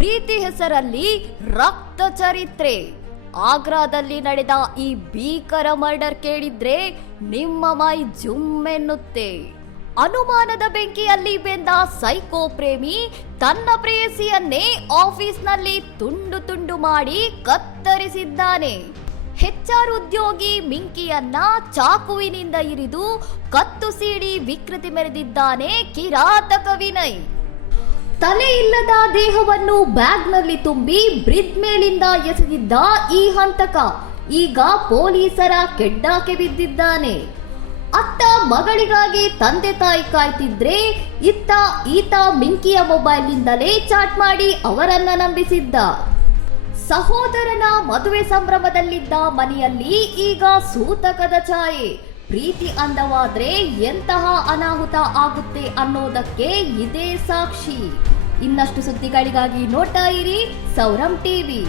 ಪ್ರೀತಿ ಹೆಸರಲ್ಲಿ ರಕ್ತ ಚರಿತ್ರೆ. ಆಗ್ರಾದಲ್ಲಿ ನಡೆದ ಈ ಭೀಕರ ಮರ್ಡರ್ ಕೇಳಿದ್ರೆ ನಿಮ್ಮ ಮೈ ಜುಮ್ ಎನ್ನುತ್ತೆ ಅನುಮಾನದ ಬೆಂಕಿಯಲ್ಲಿ ಬೆಂದ ಸೈಕೋ ಪ್ರೇಮಿ ತನ್ನ ಪ್ರೇಯಸಿಯನ್ನೇ ಆಫೀಸ್ನಲ್ಲಿ ತುಂಡು ತುಂಡು ಮಾಡಿ ಕತ್ತರಿಸಿದ್ದಾನೆ. ಹೆಚ್ಚಾರ್ ಉದ್ಯೋಗಿ ಮಿಂಕಿಯನ್ನ ಚಾಕುವಿನಿಂದ ಇರಿದು ಕತ್ತು ಸೀಡಿ ವಿಕೃತಿ ಮೆರೆದಿದ್ದಾನೆ ಕಿರಾತಕ ವಿನಯ್. ತಲೆ ಇಲ್ಲದ ದೇಹವನ್ನು ಬ್ಯಾಗ್ನಲ್ಲಿ ತುಂಬಿ ಬ್ರಿಡ್ ಮೇಲಿಂದ ಎಸೆದಿದ್ದ ಈ ಹಂತಕ ಈಗ ಪೊಲೀಸರ ಕೆಡ್ಡಾಕೆ ಬಿದ್ದಿದ್ದಾನೆ. ಅತ್ತ ಮಗಳಿಗಾಗಿ ತಂದೆ ತಾಯಿ ಕಾಯ್ತಿದ್ರೆ ಇತ್ತ ಈತ ಮಿಂಕಿಯ ಮೊಬೈಲ್ನಿಂದಲೇ ಚಾಟ್ ಮಾಡಿ ಅವರನ್ನ ನಂಬಿಸಿದ್ದ. ಸಹೋದರನ ಮದುವೆ ಸಂಭ್ರಮದಲ್ಲಿದ್ದ ಮನೆಯಲ್ಲಿ ಈಗ ಸೂತಕದ ಛಾಯೆ. ಪ್ರೀತಿ ಅಂದವಾದ್ರೆ ಎಂತಹ ಅನಾಹುತ ಆಗುತ್ತೆ ಅನ್ನೋದಕ್ಕೆ ಇದೇ ಸಾಕ್ಷಿ. ಇನ್ನಷ್ಟು ಸುದ್ದಿಗಳಿಗಾಗಿ ನೋಡ್ತಾ ಇರಿ ಸೌರಂ ಟಿವಿ.